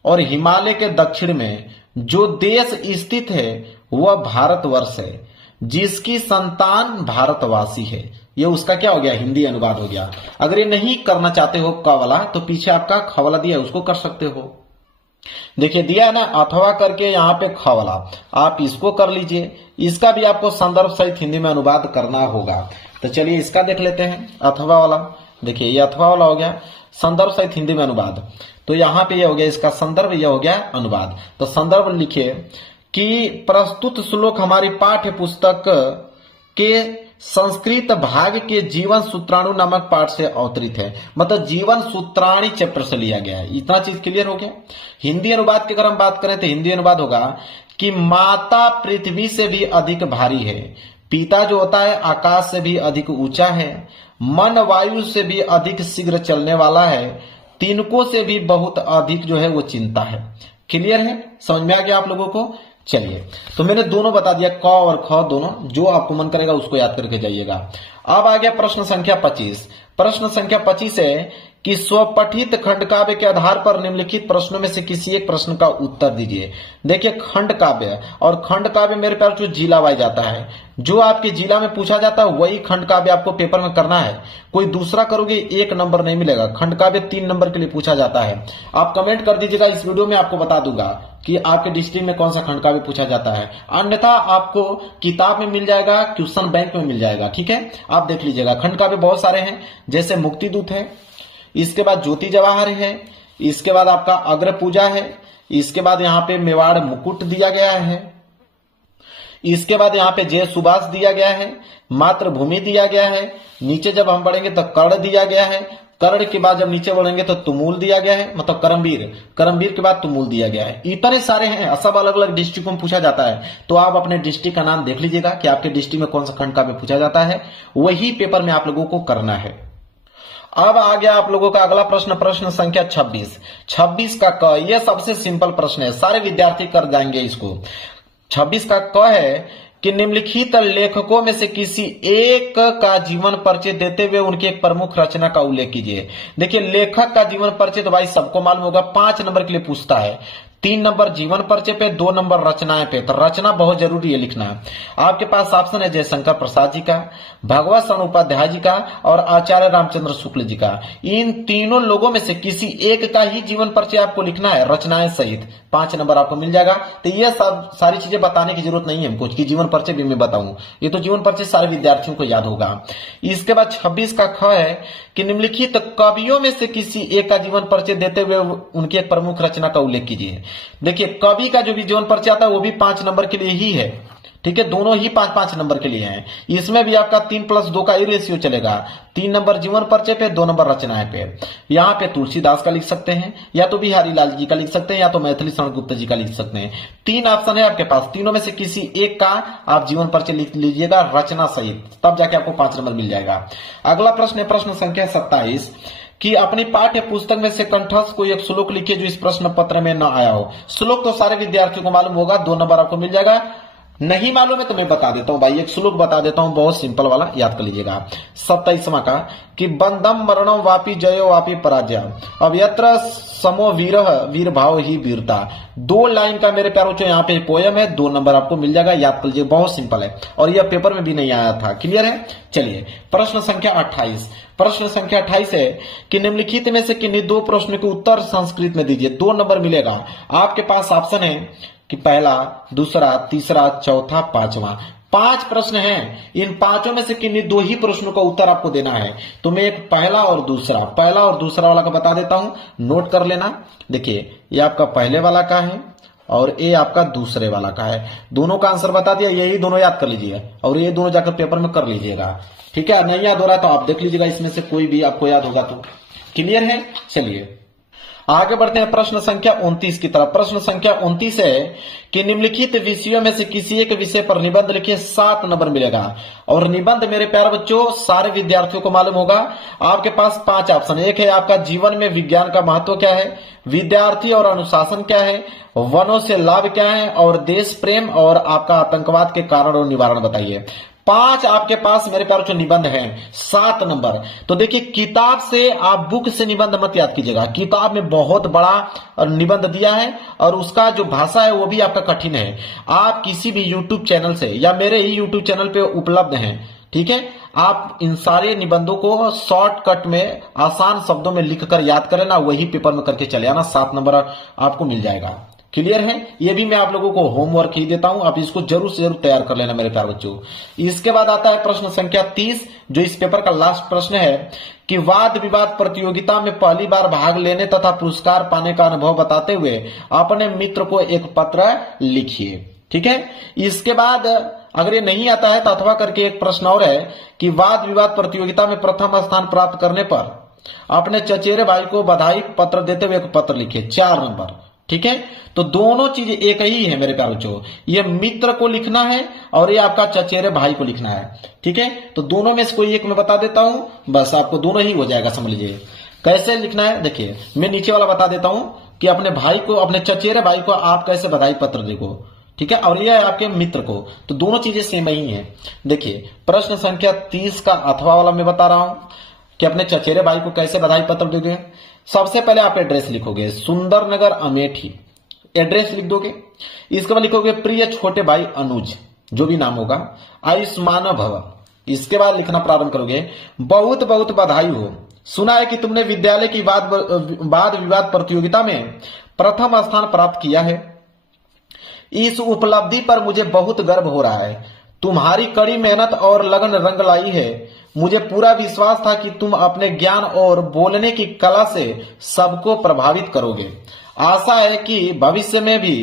और हिमालय के दक्षिण में जो देश स्थित है वह भारतवर्ष है, जिसकी संतान भारतवासी है। ये उसका क्या हो गया, हिंदी अनुवाद हो गया। अगर ये नहीं करना चाहते हो क वाला, तो पीछे आपका ख वाला दिया है, उसको कर सकते हो। देखिए दिया है ना अथवा करके, यहाँ पे ख वाला आप इसको कर लीजिए। इसका भी आपको संदर्भ सहित हिंदी में अनुवाद करना होगा। तो चलिए इसका देख लेते हैं, अथवा वाला। देखिए ये अथवा वाला हो गया, संदर्भ सहित हिंदी में अनुवाद। तो यहाँ पे ये हो गया इसका संदर्भ, ये हो गया अनुवाद। तो संदर्भ लिखिए कि प्रस्तुत श्लोक हमारी पाठ्य पुस्तक के संस्कृत भाग के जीवन सूत्राणु नामक पाठ से अवतरित है। मतलब जीवन सूत्राणी चैप्टर से लिया गया है। इतना चीज क्लियर हो गया। हिंदी अनुवाद की अगर हम बात करें तो हिंदी अनुवाद होगा कि माता पृथ्वी से भी अधिक भारी है, पिता जो होता है आकाश से भी अधिक ऊंचा है, मन वायु से भी अधिक शीघ्र चलने वाला है, तिनकों से भी बहुत अधिक जो है वो चिंता है। क्लियर है, समझ में आ गया आप लोगों को। चलिए तो मैंने दोनों बता दिया, क और ख दोनों, जो आपको मन करेगा उसको याद करके जाइएगा। अब आ गया प्रश्न संख्या 25। प्रश्न संख्या 25 है कि स्वपठित खंड काव्य के आधार पर निम्नलिखित प्रश्नों में से किसी एक प्रश्न का उत्तर दीजिए। देखिए खंड काव्य और खंड काव्य मेरे प्यार जो जिला वाइज आता है, जो आपके जिला में पूछा जाता है वही खंड काव्य आपको पेपर में करना है। कोई दूसरा करोगे 1 नंबर नहीं मिलेगा। खंड काव्य 3 नंबर के लिए पूछा जाता है। आप कमेंट कर दीजिएगा, इस वीडियो में आपको बता दूंगा कि आपके डिस्ट्रिक्ट में कौन सा खंड काव्य पूछा जाता है। अन्यथा आपको किताब में मिल जाएगा, क्वेश्चन बैंक में मिल जाएगा। ठीक है, आप देख लीजिएगा। खंड काव्य बहुत सारे हैं, जैसे मुक्ति दूत है, इसके बाद ज्योति जवाहर है, इसके बाद आपका अग्र पूजा है, इसके बाद यहाँ पे मेवाड़ मुकुट दिया गया है, इसके बाद यहाँ पे जय सुभाष दिया गया है, मातृभूमि दिया गया है, नीचे जब हम बढ़ेंगे तो कर्ण दिया गया है, कर्ण के बाद जब नीचे बढ़ेंगे तो तुमुल दिया गया है, मतलब करमवीर, करमवीर के बाद तुमुल दिया गया है। इतने सारे हैं, सब अलग अलग डिस्ट्रिक्ट में पूछा जाता है। तो आप अपने डिस्ट्रिक्ट का नाम देख लीजिएगा कि आपके डिस्ट्रिक्ट में कौन सा खंड काव्य पूछा जाता है, वही पेपर में आप लोगों को करना है। अब आ गया आप लोगों का अगला प्रश्न, प्रश्न संख्या 26। 26 का क, यह सबसे सिंपल प्रश्न है, सारे विद्यार्थी कर जाएंगे इसको। 26 का क है कि निम्नलिखित लेखकों में से किसी एक का जीवन परिचय देते हुए उनकी एक प्रमुख रचना का उल्लेख कीजिए। देखिए लेखक का जीवन परिचय तो भाई सबको मालूम होगा, 5 नंबर के लिए पूछता है। 3 नंबर जीवन परिचय पे, 2 नंबर रचनाएं पे। तो रचना बहुत जरूरी है लिखना। आपके पास ऑप्शन है जयशंकर प्रसाद जी का, भगवत शरण उपाध्याय जी का और आचार्य रामचंद्र शुक्ल जी का। इन तीनों लोगों में से किसी एक का ही जीवन परिचय आपको लिखना है, रचनाएं सहित। 5 नंबर आपको मिल जाएगा। तो ये सब सारी चीजें बताने की जरूरत नहीं है हमको कि जीवन परिचय भी मैं बताऊं, ये तो जीवन परिचय सारे विद्यार्थियों को याद होगा। इसके बाद 26 का ख है कि निम्नलिखित कवियों में से किसी एक का जीवन परिचय देते हुए उनकी एक प्रमुख रचना का उल्लेख कीजिए। देखिए कवि का जो भी जीवन परिचय आता है वो भी 5 नंबर के लिए ही है। ठीक है, दोनों ही 5-5 नंबर के लिए हैं। इसमें भी आपका 3+2 का रेशियो चलेगा। 3 नंबर जीवन परिचय पे, 2 नंबर रचनाएं पे। यहाँ पे तुलसीदास का लिख सकते हैं, या तो बिहारी लाल जी का लिख सकते हैं, या तो मैथिली शरण गुप्त जी का लिख सकते हैं। 3 ऑप्शन है आपके पास, तीनों में से किसी एक का आप जीवन परिचय लिख लीजिएगा रचना सहित, तब जाके आपको 5 नंबर मिल जाएगा। अगला प्रश्न है प्रश्न संख्या 27 कि अपनी पाठ्य पुस्तक में से कंठस्थ कोई एक श्लोक लिखिए जो इस प्रश्न पत्र में न आया हो। श्लोक तो सारे विद्यार्थियों को मालूम होगा, 2 नंबर आपको मिल जाएगा। नहीं मालूम है तो मैं बता देता हूं भाई, एक श्लोक बता देता हूं, बहुत सिंपल वाला, याद कर लीजिएगा। 27वां का कि बंदम मरणम वापी जयो वापी पराजय, अब यत्र समो वीर वीर भाव ही वीरता। 2 लाइन का मेरे प्यारों जो यहाँ पे पोयम है, 2 नंबर आपको मिल जाएगा, याद कर लीजिए, बहुत सिंपल है और यह पेपर में भी नहीं आया था। क्लियर है। चलिए प्रश्न संख्या 28। प्रश्न संख्या 28 है कि निम्नलिखित में से किन्हीं 2 प्रश्न के उत्तर संस्कृत में दीजिए। 2 नंबर मिलेगा। आपके पास ऑप्शन है कि पहला, दूसरा, तीसरा, चौथा, 5वां। 5 प्रश्न हैं, इन 5 में से किन्हीं 2 ही प्रश्नों का उत्तर आपको देना है। तो मैं एक पहला और दूसरा वाला का बता देता हूं, नोट कर लेना। देखिए ये आपका पहले वाला का है और ये आपका दूसरे वाला का है। दोनों का आंसर बता दिया, यही दोनों याद कर लीजिए और ये दोनों जाकर पेपर में कर लीजिएगा। ठीक है, नहीं याद हो रहा तो आप देख लीजिएगा, इसमें से कोई भी आपको याद होगा तो। क्लियर है। चलिए आगे बढ़ते हैं प्रश्न संख्या 29 की तरफ। प्रश्न संख्या 29 है कि निम्नलिखित विषयों में से किसी एक विषय पर निबंध लिखिए, 7 नंबर मिलेगा। और निबंध मेरे प्यारे बच्चों सारे विद्यार्थियों को मालूम होगा। आपके पास 5 ऑप्शन, एक है आपका जीवन में विज्ञान का महत्व क्या है, विद्यार्थी और अनुशासन क्या है, वनों से लाभ क्या है, और देश प्रेम, और आपका आतंकवाद के कारण और निवारण बताइए। 5 आपके पास मेरे प्यारे जो निबंध हैं, 7 नंबर। तो देखिए किताब से आप बुक से निबंध मत याद कीजिएगा, किताब में बहुत बड़ा निबंध दिया है और उसका जो भाषा है वो भी आपका कठिन है। आप किसी भी यूट्यूब चैनल से या मेरे ही यूट्यूब चैनल पे उपलब्ध हैं, ठीक है, आप इन सारे निबंधों को शॉर्टकट में आसान शब्दों में लिखकर याद करें ना, वही पेपर में करके चले आना, 7 नंबर आपको मिल जाएगा। क्लियर है? ये भी मैं आप लोगों को होमवर्क ही देता हूं, आप इसको जरूर से जरूर तैयार कर लेना मेरे प्यारे बच्चों। इसके बाद आता है प्रश्न संख्या 30, जो इस पेपर का लास्ट प्रश्न है कि वाद विवाद प्रतियोगिता में पहली बार भाग लेने तथा पुरस्कार पाने का अनुभव बताते हुए अपने मित्र को एक पत्र लिखिए। ठीक है, इसके बाद अगर ये नहीं आता है तो अथवा करके एक प्रश्न और है कि वाद विवाद प्रतियोगिता में प्रथम स्थान प्राप्त करने पर अपने चचेरे भाई को बधाई पत्र देते हुए एक पत्र लिखिए, 4 नंबर। ठीक है, तो दोनों चीज एक ही है मेरे प्यारे बच्चों, ये मित्र को लिखना है और ये आपका चचेरे भाई को लिखना है। ठीक है, तो दोनों में से कोई एक मैं बता देता हूं, बस आपको दोनों ही हो जाएगा, समझ लीजिए। कैसे लिखना है देखिए, मैं नीचे वाला बता देता हूं कि अपने भाई को, अपने चचेरे भाई को आप कैसे बधाई पत्र लिखो। ठीक है, और यह है आपके मित्र को, तो दोनों चीजें सेम ही है। देखिए प्रश्न संख्या 30 का अथवा वाला मैं बता रहा हूं कि अपने चचेरे भाई को कैसे बधाई पत्र दोगे। सबसे पहले आप एड्रेस लिखोगे, सुंदरनगर अमेठी, एड्रेस लिख दोगे। इसके बाद लिखोगे प्रिय छोटे भाई अनुज, जो भी नाम होगा, आयुष्मान भव। इसके बाद लिखना प्रारंभ करोगे, बहुत बहुत बधाई हो, सुना है कि तुमने विद्यालय की वाद विवाद प्रतियोगिता में प्रथम स्थान प्राप्त किया है। इस उपलब्धि पर मुझे बहुत गर्व हो रहा है। तुम्हारी कड़ी मेहनत और लगन रंग लाई है। मुझे पूरा विश्वास था कि तुम अपने ज्ञान और बोलने की कला से सबको प्रभावित करोगे। आशा है कि भविष्य में भी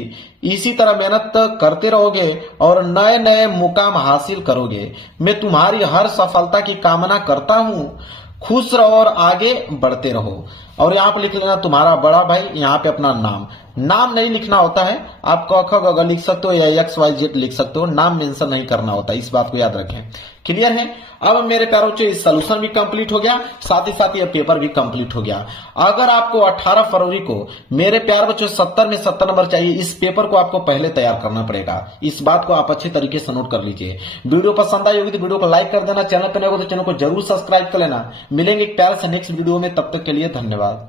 इसी तरह मेहनत करते रहोगे और नए नए मुकाम हासिल करोगे। मैं तुम्हारी हर सफलता की कामना करता हूँ। खुश रहो और आगे बढ़ते रहो। और यहाँ पे लिख लेना तुम्हारा बड़ा भाई, यहाँ पे अपना नाम नहीं लिखना होता है, आप क ख ग घ लिख सकते हो या XYZ लिख सकते हो, नाम मेंशन नहीं करना होता, इस बात को याद रखें। क्लियर है? अब मेरे प्यारों से सोल्यूशन भी कंप्लीट हो गया, साथ ही साथ ये पेपर भी कंप्लीट हो गया। अगर आपको 18 फरवरी को मेरे प्यार बच्चों 70 में 70 नंबर चाहिए, इस पेपर को आपको पहले तैयार करना पड़ेगा। इस बात को आप अच्छे तरीके से नोट कर लीजिए। वीडियो पसंद आई होगी तो वीडियो को लाइक कर देना, चैनल पर नए हो तो चैनल को जरूर सब्सक्राइब कर लेना। मिलेंगे एक प्यार से नेक्स्ट वीडियो में, तब तक के लिए धन्यवाद।